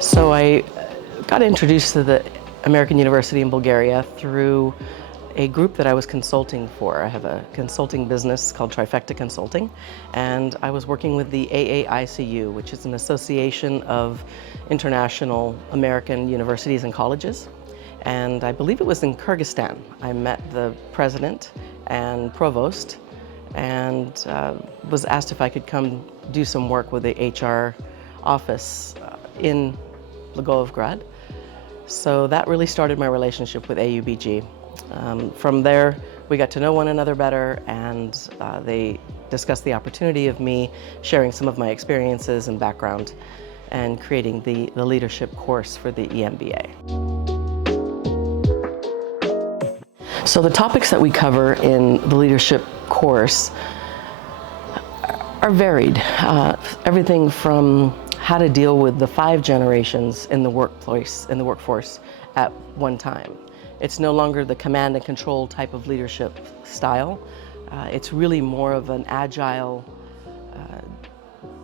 So I got introduced to the American University in Bulgaria through a group that I was consulting for. I have a consulting business called Trifecta Consulting, and I was working with the AAICU, which is an association of international American universities and colleges. And I believe it was in Kyrgyzstan. I met the president and provost and was asked if I could come do some work with the HR office in Lvovgrad. So that really started my relationship with AUBG. From there, we got to know one another better, and they discussed the opportunity of me sharing some of my experiences and background and creating the leadership course for the EMBA. So the topics that we cover in the leadership course are varied. Everything from how to deal with the 5 generations in the workforce at one time. It's no longer the command and control type of leadership style. It's really more of an agile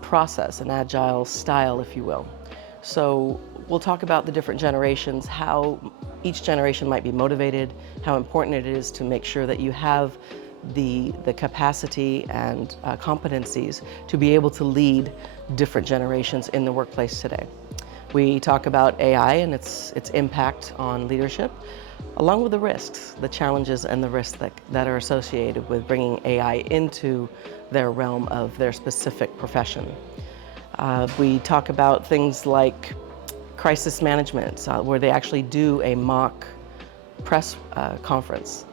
process, an agile style, if you will. So we'll talk about the different generations, how each generation might be motivated, how important it is to make sure that you have the capacity and competencies to be able to lead different generations in the workplace today. We talk about AI and its impact on leadership, along with the risks, the challenges and the risks that are associated with bringing AI into their realm of their specific profession. We talk about things like crisis management, where they actually do a mock press conference,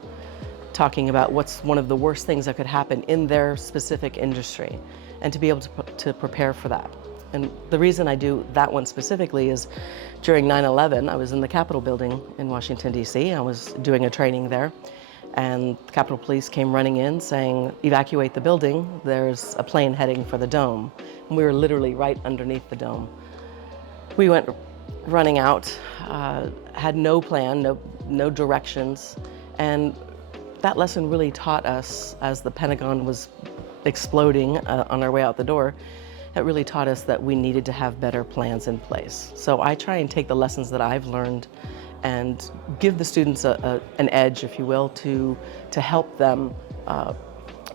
talking about what's one of the worst things that could happen in their specific industry, and to be able to prepare for that. And the reason I do that one specifically is during 9/11, I was in the Capitol building in Washington, D.C. I was doing a training there, and the Capitol Police came running in saying, evacuate the building, there's a plane heading for the dome. And we were literally right underneath the dome. We went running out, had no plan, no directions, and that lesson really taught us, as the Pentagon was exploding on our way out the door, it really taught us that we needed to have better plans in place. So I try and take the lessons that I've learned and give the students an edge, if you will, to help them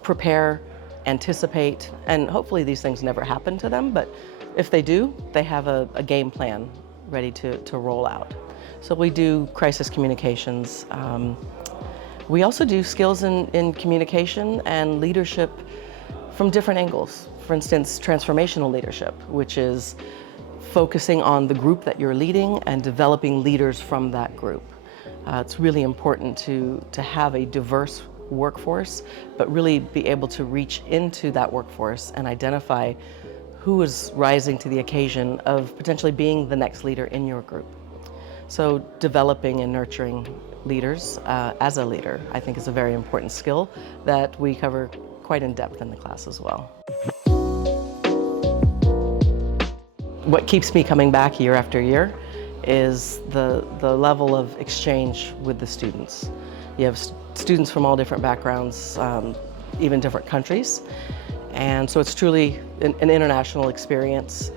prepare, anticipate, and hopefully these things never happen to them, but if they do, they have a game plan ready to roll out. So we do crisis communications. We also do skills in communication and leadership from different angles. For instance, transformational leadership, which is focusing on the group that you're leading and developing leaders from that group. It's really important to have a diverse workforce, but really be able to reach into that workforce and identify who is rising to the occasion of potentially being the next leader in your group. So developing and nurturing leaders as a leader, I think, is a very important skill that we cover quite in depth in the class as well. What keeps me coming back year after year is the level of exchange with the students. You have students from all different backgrounds, even different countries, and so it's truly an international experience,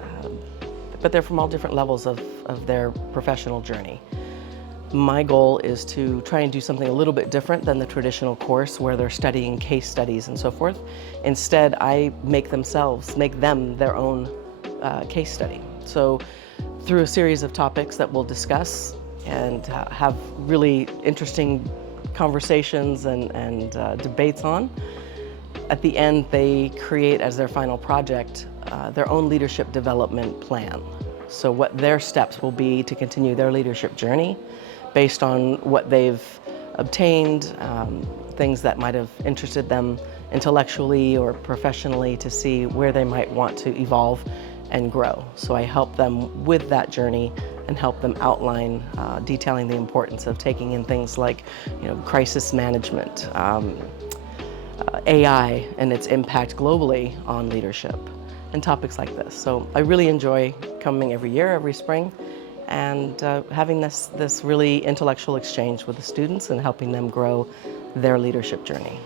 but they're from all different levels of their professional journey. My goal is to try and do something a little bit different than the traditional course where they're studying case studies and so forth. Instead, I make them their own case study. So through a series of topics that we'll discuss and have really interesting conversations and debates on, at the end they create as their final project their own leadership development plan. So what their steps will be to continue their leadership journey based on what they've obtained, things that might have interested them intellectually or professionally, to see where they might want to evolve and grow. So I help them with that journey and help them outline, detailing the importance of taking in things like, crisis management, AI and its impact globally on leadership, and topics like this. So I really enjoy coming every year, every spring, and having this really intellectual exchange with the students and helping them grow their leadership journey.